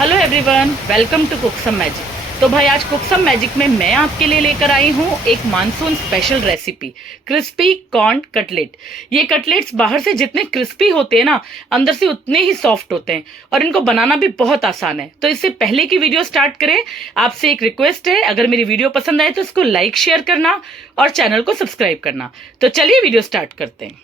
Hello everyone, welcome to cook some magic. तो भाई आज कुक सम मैजिक में मैं आपके लिए लेकर आई हूँ एक monsoon special recipe, crispy corn cutlet. ये कटलेट्स बाहर से जितने क्रिस्पी होते हैं ना, अंदर से उतने ही सॉफ्ट होते हैं और इनको बनाना भी बहुत आसान है। तो इससे पहले की वीडियो स्टार्ट करें, आपसे एक रिक्वेस्ट है, अगर मेरी वीडियो पसंद आए तो इसको लाइक शेयर करना और चैनल को सब्सक्राइब करना। तो चलिए वीडियो स्टार्ट करते हैं।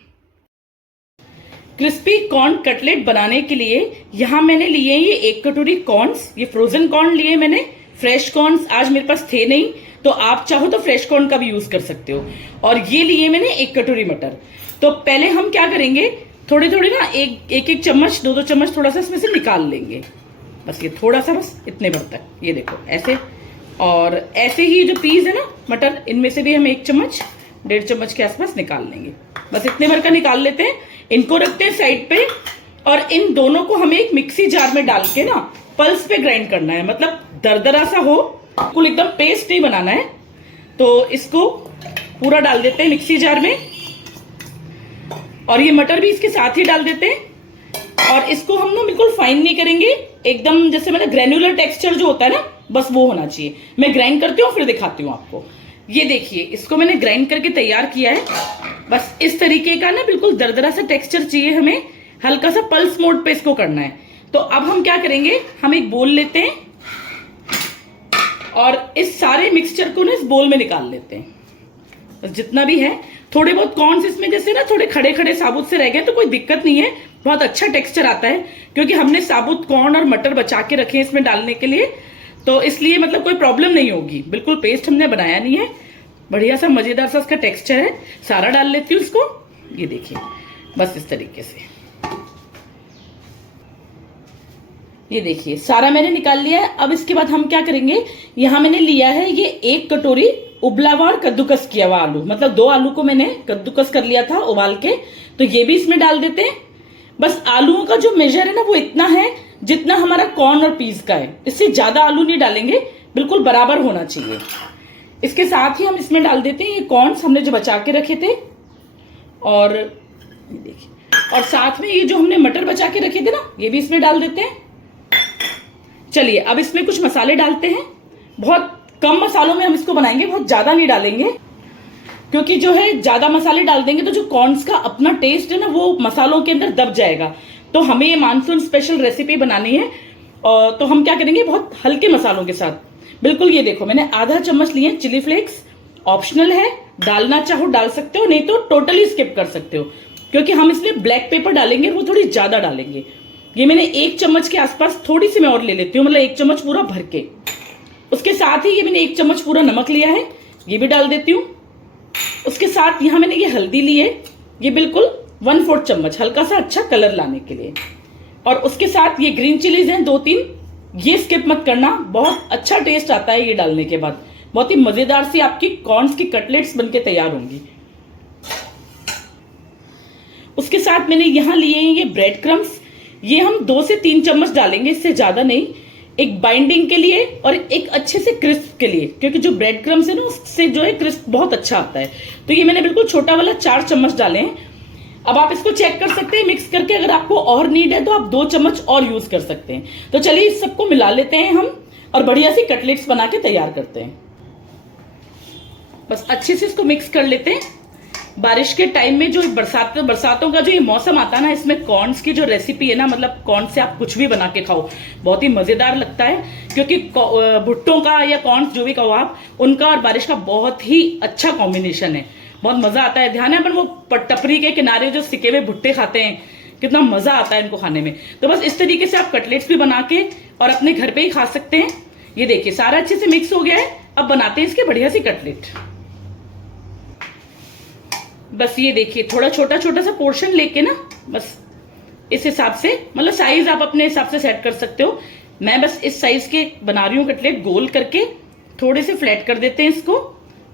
क्रिस्पी कॉर्न कटलेट बनाने के लिए यहाँ मैंने लिए ये 1 कटोरी कॉर्न्स। ये फ्रोजन कॉर्न लिए मैंने, फ्रेश कॉर्न्स आज मेरे पास थे नहीं, तो आप चाहो तो फ्रेश कॉर्न का भी यूज कर सकते हो। और ये लिए मैंने 1 कटोरी मटर। तो पहले हम क्या करेंगे, थोड़ी थोड़ी ना एक चम्मच, दो चम्मच थोड़ा सा इसमें से निकाल लेंगे। बस ये थोड़ा सा, बस इतने भर तक, ये देखो ऐसे। और ऐसे ही जो पीस है ना मटर, इनमें से भी हम 1 चम्मच 1.5 चम्मच के आसपास निकाल लेंगे। बस इतने भर का निकाल लेते हैं, इनको रखते हैं साइड पे। और इन दोनों को हमें एक मिक्सी जार में डाल के ना पल्स पे ग्राइंड करना है, मतलब दरदरा सा हो, बिल्कुल एकदम पेस्ट नहीं बनाना है। तो इसको पूरा डाल देते हैं मिक्सी जार में, और ये मटर भी इसके साथ ही डाल देते हैं। और इसको हम ना बिल्कुल फाइन नहीं करेंगे, एकदम जैसे मतलब ग्रेन्युलर टेक्सचर जो होता है ना, बस वो होना चाहिए। मैं ग्राइंड करती हूँ फिर दिखाती हूँ आपको। ये देखिए, इसको मैंने ग्राइंड करके तैयार किया है। बस इस तरीके का ना बिल्कुल दरदरा सा टेक्सचर चाहिए हमें, हल्का सा पल्स मोड पे इसको करना है। तो अब हम क्या करेंगे, हम एक बोल लेते हैं और इस सारे मिक्सचर को ना इस बोल में निकाल लेते हैं। बस जितना भी है, थोड़े बहुत कॉर्न्स इसमें जैसे ना थोड़े खड़े खड़े साबुत से रह गए तो कोई दिक्कत नहीं है, बहुत अच्छा टेक्सचर आता है, क्योंकि हमने साबुत कॉर्न और मटर बचा के रखे हैं इसमें डालने के लिए। तो इसलिए मतलब कोई प्रॉब्लम नहीं होगी, बिल्कुल पेस्ट हमने बनाया नहीं है, बढ़िया सा मजेदार सा इसका टेक्सचर है। सारा डाल लेती हूँ इसको, ये देखिए बस इस तरीके से। ये देखिए सारा मैंने निकाल लिया है। अब इसके बाद हम क्या करेंगे, यहां मैंने लिया है ये 1 कटोरी उबला हुआ और कद्दूकस किया हुआ आलू, मतलब 2 आलू को मैंने कद्दूकस कर लिया था उबाल के, तो ये भी इसमें डाल देते हैं। बस आलूओं का जो मेजर है ना वो इतना है जितना हमारा कॉर्न और पीस का है, इससे ज्यादा आलू नहीं डालेंगे, बिल्कुल बराबर होना चाहिए। इसके साथ ही हम इसमें डाल देते हैं ये कॉर्न्स हमने जो बचा के रखे थे, और ये देखिए, और साथ में ये जो हमने मटर बचा के रखे थे ना, ये भी इसमें डाल देते हैं। चलिए अब इसमें कुछ मसाले डालते हैं। बहुत कम मसालों में हम इसको बनाएंगे, बहुत ज्यादा नहीं डालेंगे, क्योंकि जो है ज्यादा मसाले डाल देंगे तो जो कॉर्न्स का अपना टेस्ट है ना वो मसालों के अंदर दब जाएगा। तो हमें ये मानसून स्पेशल रेसिपी बनानी है, और तो हम क्या करेंगे, बहुत हल्के मसालों के साथ। बिल्कुल ये देखो, मैंने आधा चम्मच लिए चिली फ्लेक्स, ऑप्शनल है, डालना चाहो डाल सकते हो, नहीं तो टोटली स्किप कर सकते हो, क्योंकि हम इसमें ब्लैक पेपर डालेंगे, वो थोड़ी ज्यादा डालेंगे। ये मैंने 1 चम्मच के आसपास, थोड़ी सी मैं और ले लेती हूँ, मतलब 1 चम्मच पूरा भर के। उसके साथ ही ये मैंने 1 चम्मच पूरा नमक लिया है, ये भी डाल देती हूँ। उसके साथ यहाँ मैंने ये हल्दी ली है, ये बिल्कुल 1/4 चम्मच, हल्का सा अच्छा कलर लाने के लिए। और उसके साथ ये ग्रीन चिलीज हैं 2-3, ये स्किप मत करना, बहुत अच्छा टेस्ट आता है ये डालने के बाद। बहुत ही मजेदार सी आपकी कॉर्न्स की कटलेट्स बनके तैयार होंगी। उसके साथ मैंने यहाँ लिए हैं ये ब्रेड क्रम्स, ये हम 2 से 3 चम्मच डालेंगे, इससे ज्यादा नहीं, एक बाइंडिंग के लिए और एक अच्छे से क्रिस्प के लिए, क्योंकि जो ब्रेड क्रम्स है ना उससे जो है क्रिस्प बहुत अच्छा आता है। तो ये मैंने बिल्कुल छोटा वाला 4 चम्मच डाले हैं। अब आप इसको चेक कर सकते हैं मिक्स करके, अगर आपको और नीड है तो आप 2 चम्मच और यूज कर सकते हैं। तो चलिए इस सबको मिला लेते हैं हम, और बढ़िया सी कटलेट्स बना के तैयार करते हैं। बस अच्छे से इसको मिक्स कर लेते हैं। बारिश के टाइम में जो बरसातों का जो ये मौसम आता है ना, इसमें कॉर्न्स की जो रेसिपी है ना, मतलब कॉर्न से आप कुछ भी बना के खाओ, बहुत ही मजेदार लगता है, क्योंकि भुट्टों का या कॉर्न्स जो भी खाओ आप, उनका और बारिश का बहुत ही अच्छा कॉम्बिनेशन है, बहुत मजा आता है। ध्यान है अपन वो टपरी के किनारे जो सिके हुए भुट्टे खाते हैं, कितना मजा आता है इनको खाने में। तो बस इस तरीके से आप कटलेट्स भी बना के और अपने घर पे ही खा सकते हैं। ये देखिए सारा अच्छे से मिक्स हो गया है, अब बनाते हैं इसके बढ़िया सी कटलेट। बस ये देखिए, थोड़ा छोटा छोटा सा पोर्शन लेके ना, बस इस हिसाब से, मतलब साइज आप अपने हिसाब से सेट कर सकते हो। मैं बस इस साइज के बना रही हूँ कटलेट, गोल करके थोड़े से फ्लैट कर देते हैं इसको,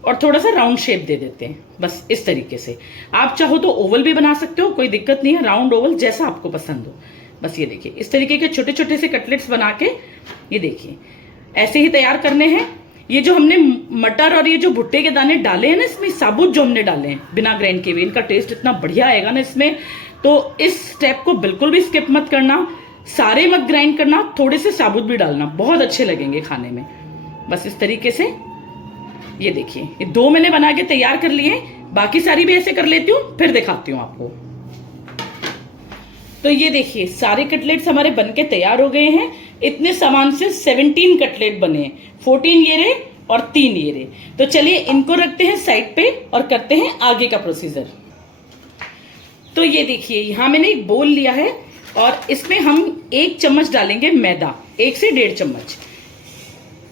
और थोड़ा सा राउंड शेप दे देते हैं, बस इस तरीके से। आप चाहो तो ओवल भी बना सकते हो, कोई दिक्कत नहीं है, राउंड ओवल जैसा आपको पसंद हो। बस ये देखिए इस तरीके के छोटे छोटे से कटलेट्स बना के, ये देखिए ऐसे ही तैयार करने हैं। ये जो हमने मटर और ये जो भुट्टे के दाने डाले हैं ना इसमें, साबुत जो हमने डाले हैं बिना ग्राइंड किए हुए, इनका टेस्ट इतना बढ़िया आएगा ना इसमें। तो इस स्टेप को बिल्कुल भी स्किप मत करना, सारे मत ग्राइंड करना, थोड़े से साबुत भी डालना, बहुत अच्छे लगेंगे खाने में। बस इस तरीके से ये देखिए, ये 2 मैंने बना के तैयार कर लिए, बाकी सारी भी ऐसे कर लेती हूँ, फिर दिखाती हूँ आपको। तो ये देखिए सारे कटलेट्स हमारे बनके तैयार हो गए हैं। इतने सामान से 17 कटलेट बने, 14 ये रहे और 3 ये रहे। तो चलिए इनको रखते हैं साइड पे और करते हैं आगे का प्रोसीजर। तो ये देखिए यहां मैंने एक बोल लिया है और इसमें हम 1 चम्मच डालेंगे मैदा, 1 से 1.5 चम्मच।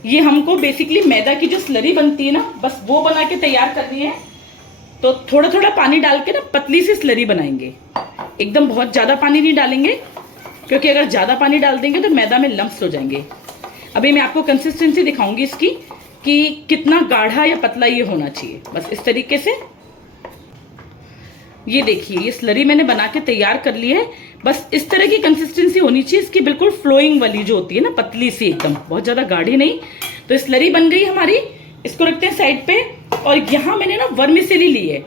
ये हमको बेसिकली मैदा की जो स्लरी बनती है ना, बस वो बना के तैयार करनी है। तो थोड़ा थोड़ा पानी डाल के ना पतली सी स्लरी बनाएंगे, एकदम बहुत ज्यादा पानी नहीं डालेंगे, क्योंकि अगर ज्यादा पानी डाल देंगे तो मैदा में लम्प्स हो जाएंगे। अभी मैं आपको कंसिस्टेंसी दिखाऊंगी इसकी कि कितना गाढ़ा या पतला ये होना चाहिए। बस इस तरीके से ये देखिए ये स्लरी मैंने बना के तैयार कर ली है। बस इस तरह की कंसिस्टेंसी होनी चाहिए इसकी, बिल्कुल फ्लोइंग वाली जो होती है ना, पतली सी एकदम, बहुत ज्यादा गाढ़ी नहीं। तो स्लरी बन गई हमारी, इसको रखते हैं साइड पे। और यहाँ मैंने ना वर्मिसेली ली है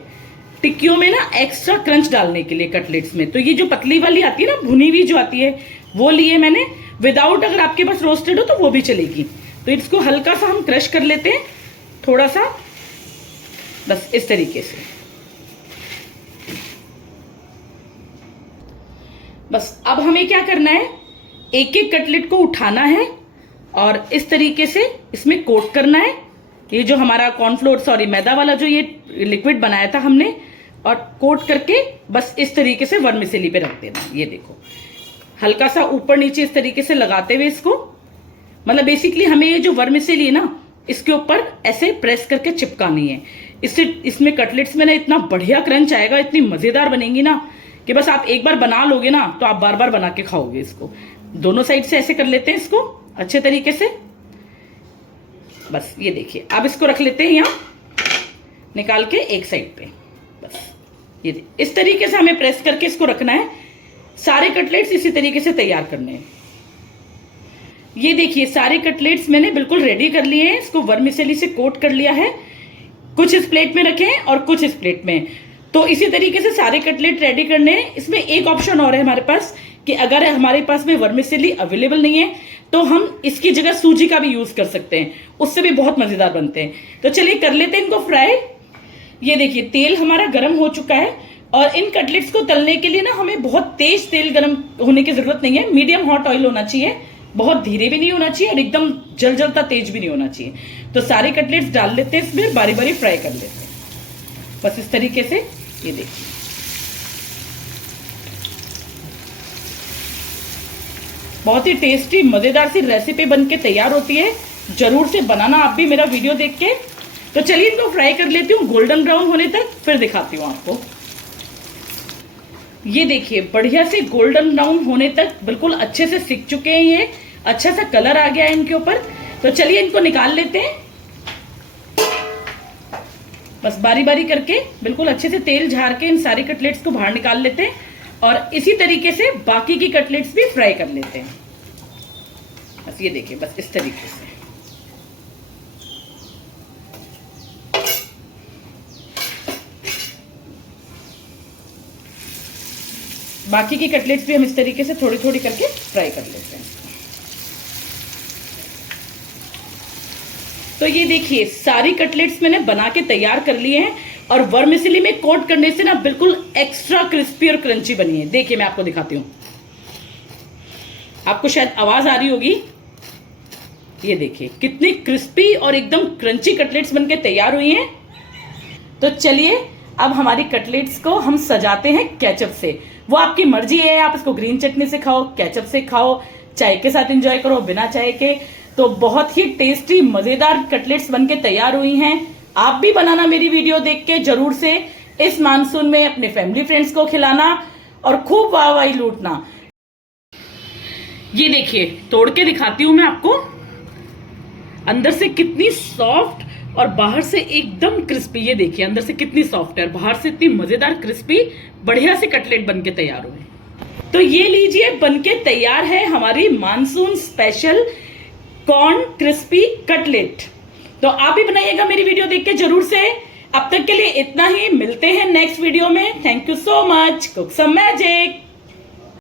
टिक्कियों में ना एक्स्ट्रा क्रंच डालने के लिए कटलेट्स में। तो ये जो पतली वाली आती है ना, भुनी हुई जो आती है, वो लिए मैंने। विदाउट अगर आपके पास रोस्टेड हो तो वो भी चलेगी। तो इसको हल्का सा हम क्रश कर लेते हैं, थोड़ा सा, बस इस तरीके से। बस अब हमें क्या करना है, एक एक कटलेट को उठाना है और इस तरीके से इसमें कोट करना है। ये जो हमारा कॉर्नफ्लोर, सॉरी मैदा वाला जो ये लिक्विड बनाया था हमने, और कोट करके बस इस तरीके से वर्मिसेली पे रख देना। ये देखो हल्का सा ऊपर नीचे इस तरीके से लगाते हुए इसको, मतलब बेसिकली हमें ये जो वर्मिसेली है ना, इसके ऊपर ऐसे प्रेस करके चिपकानी है। इससे इसमें कटलेट्स में ना इतना बढ़िया क्रंच आएगा, इतनी मजेदार बनेंगी ना कि बस आप एक बार बना लोगे ना तो आप बार बार बना के खाओगे इसको। दोनों साइड से ऐसे कर लेते हैं इसको अच्छे तरीके से। बस ये देखिए, अब इसको रख लेते हैं यहाँ निकाल के एक साइड पे। बस ये इस तरीके से हमें प्रेस करके इसको रखना है। सारे कटलेट्स इसी तरीके से तैयार करने हैं। ये देखिए सारे कटलेट्स मैंने बिल्कुल रेडी कर लिए हैं, इसको वर्मिसेली से कोट कर लिया है। कुछ इस प्लेट में रखे हैं और कुछ इस प्लेट में। तो इसी तरीके से सारे कटलेट रेडी करने हैं। इसमें एक ऑप्शन और है हमारे पास कि अगर हमारे पास में वर्मिसेली अवेलेबल नहीं है तो हम इसकी जगह सूजी का भी यूज कर सकते हैं, उससे भी बहुत मजेदार बनते हैं। तो चलिए कर लेते हैं इनको फ्राई। ये देखिए तेल हमारा गर्म हो चुका है और इन कटलेट्स को तलने के लिए ना हमें बहुत तेज तेल गर्म होने की जरूरत नहीं है, मीडियम हॉट ऑयल होना चाहिए, बहुत धीरे भी नहीं होना चाहिए और एकदम जल जलता तेज भी नहीं होना चाहिए। तो सारे कटलेट्स डाल लेते हैं इसमें, बारी बारी फ्राई कर लेते हैं बस इस तरीके से। ये देखिए बहुत ही टेस्टी मजेदार सी रेसिपी बनके तैयार होती है। जरूर से बनाना आप भी मेरा वीडियो देख के। तो चलिए इनको फ्राई कर लेती हूँ गोल्डन ब्राउन होने तक, फिर दिखाती हूँ आपको। ये देखिए बढ़िया से गोल्डन ब्राउन होने तक बिल्कुल अच्छे से सिक चुके हैं, ये अच्छा सा कलर आ गया है इनके ऊपर। तो चलिए इनको निकाल लेते हैं। बस बारी बारी करके बिल्कुल अच्छे से तेल झाड़ के इन सारे कटलेट्स को बाहर निकाल लेते हैं और इसी तरीके से बाकी की कटलेट्स भी फ्राई कर लेते हैं। बस ये देखिए बस इस तरीके से। बाकी की कटलेट्स भी हम इस तरीके से थोड़ी थोड़ी करके फ्राई कर लेते हैं। तो ये देखिए सारी कटलेट्स मैंने बना के तैयार कर लिए हैं और वर्मिसेली में कोट करने से ना बिल्कुल एक्स्ट्रा क्रिस्पी और क्रंची बनी है। देखिए मैं आपको दिखाती हूं, आपको शायद आवाज आ रही होगी। ये देखिए कितनी क्रिस्पी और एकदम क्रंची कटलेट्स बनके तैयार हुई हैं। तो चलिए अब हमारी कटलेट्स को हम सजाते हैं केचप से। वो आपकी मर्जी है, आप इसको ग्रीन चटनी से खाओ, केचप से खाओ, चाय के साथ एंजॉय करो, बिना चाय के। तो बहुत ही टेस्टी मजेदार कटलेट्स बनके तैयार हुई हैं। आप भी बनाना मेरी वीडियो देख के जरूर से। इस मानसून में अपने फैमिली फ्रेंड्स को खिलाना और खूब वाहवाही लूटना। ये देखिए तोड़ के दिखाती हूं मैं आपको, अंदर से कितनी सॉफ्ट और बाहर से एकदम क्रिस्पी। ये देखिए अंदर से कितनी सॉफ्ट है, बाहर से इतनी मजेदार क्रिस्पी, बढ़िया से कटलेट बनके तैयार हुए। तो ये लीजिए बनके तैयार है हमारी monsoon special corn crispy cutlet. तो आप भी बनाइएगा मेरी वीडियो देख के जरूर से। अब तक के लिए इतना ही, मिलते हैं नेक्स्ट वीडियो में। Thank you so much. Cook some magic.